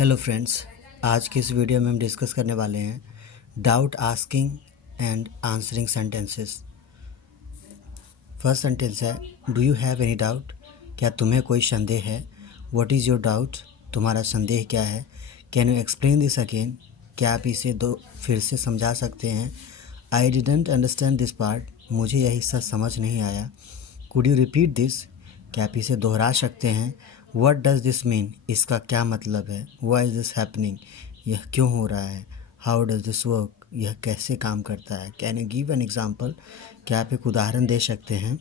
Hello friends, आज की इस वीडियो में हम डिस्कस करने वाले हैं doubt asking and answering sentences. First sentence है do you have any doubt. क्या तुम्हें कोई संदेह है। What is your doubt. तुम्हारा संदेह क्या है। Can you explain this again. क्या आप इसे फिर से समझा सकते हैं। I didn't understand this part. मुझे यह हिस्सा समझ नहीं आया। Could you repeat this. क्या आप इसे दोहरा सकते हैं। What does this mean. इसका क्या मतलब है। Why is this happening. यह क्यों हो रहा है। How does this work. यह कैसे काम करता है। Can you give an example. क्या आप एक उदाहरण दे सकते हैं।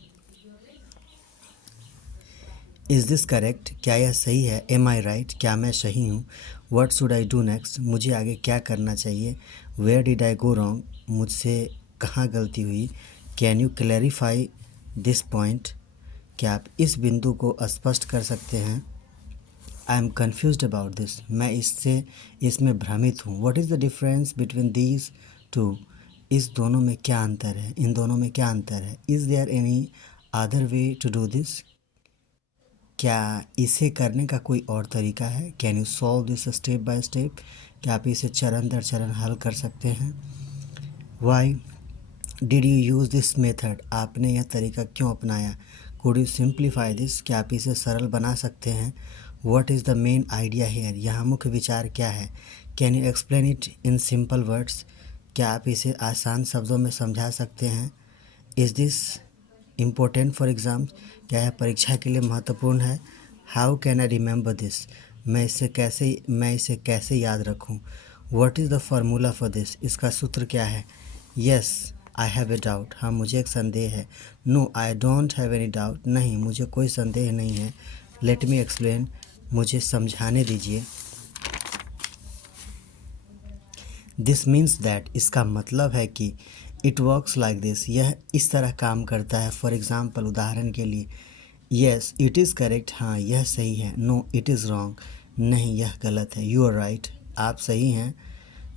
Is this correct. क्या यह सही है। Am I right. क्या मैं सही हूँ। What should I do next. मुझे आगे क्या करना चाहिए। Where did I go wrong. मुझसे कहाँ गलती हुई। Can you clarify this point. क्या आप इस बिंदु को स्पष्ट कर सकते हैं। I am confused about this. मैं इसमें भ्रमित हूँ। What is the difference between these two. इस दोनों में क्या अंतर है। इन दोनों में क्या अंतर है। Is there any other way to do this. क्या इसे करने का कोई और तरीका है। Can you solve this step by step. क्या आप इसे चरण दर चरण हल कर सकते हैं। Why did you use this method. आपने यह तरीका क्यों अपनाया। Could you simplify this. क्या आप इसे सरल बना सकते हैं। What is the main idea here. यहाँ मुख्य विचार क्या है। Can you explain it in simple words. क्या आप इसे आसान शब्दों में समझा सकते हैं। Is this important for exam. क्या यह परीक्षा के लिए महत्वपूर्ण है। How can I remember this. मैं इसे कैसे याद रखूँ। What is the formula for this. इसका सूत्र क्या है। Yes I have a doubt. हाँ मुझे एक संदेह है। No I don't have any doubt. नहीं मुझे कोई संदेह नहीं है। Let me explain. मुझे समझाने दीजिए। This means that. इसका मतलब है कि इट वर्क्स लाइक दिस। यह इस तरह काम करता है। फॉर एग्ज़ाम्पल उदाहरण के लिए येस इट इज़ करेक्ट। हाँ यह सही है। No it is wrong. नहीं यह गलत है। You are right. आप सही हैं।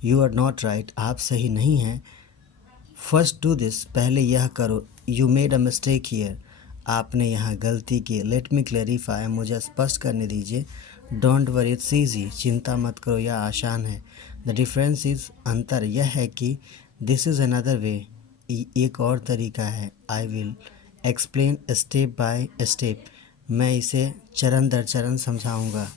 You are not right. आप सही नहीं हैं। First do this. पहले यह करो। You made a mistake here. आपने यहाँ गलती की। Let me clarify. मुझे स्पष्ट करने दीजिए। Don't worry it's easy. चिंता मत करो यह आसान है। The difference is. अंतर यह है कि दिस इज़ अनदर वे। एक और तरीका है। I will explain step by step. मैं इसे चरण दर चरण समझाऊंगा।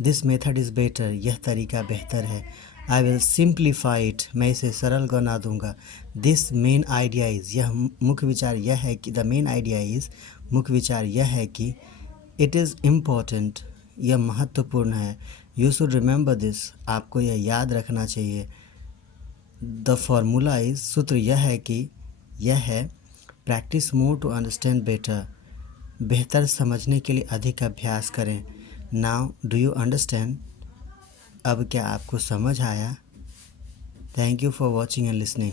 This method is better. यह तरीका बेहतर है। I will simplify it. मैं इसे सरल बना दूंगा। This main idea is. यह मुख्य विचार यह है कि द मेन आइडिया इज़। मुख्य विचार यह है कि इट इज़ इम्पोर्टेंट। यह महत्वपूर्ण है। You should remember this. आपको यह याद रखना चाहिए। The formula is. सूत्र यह है कि यह है practice more to understand better. बेहतर समझने के लिए अधिक अभ्यास करें। Now do you understand. अब क्या आपको समझ आया। Thank you for watching and listening.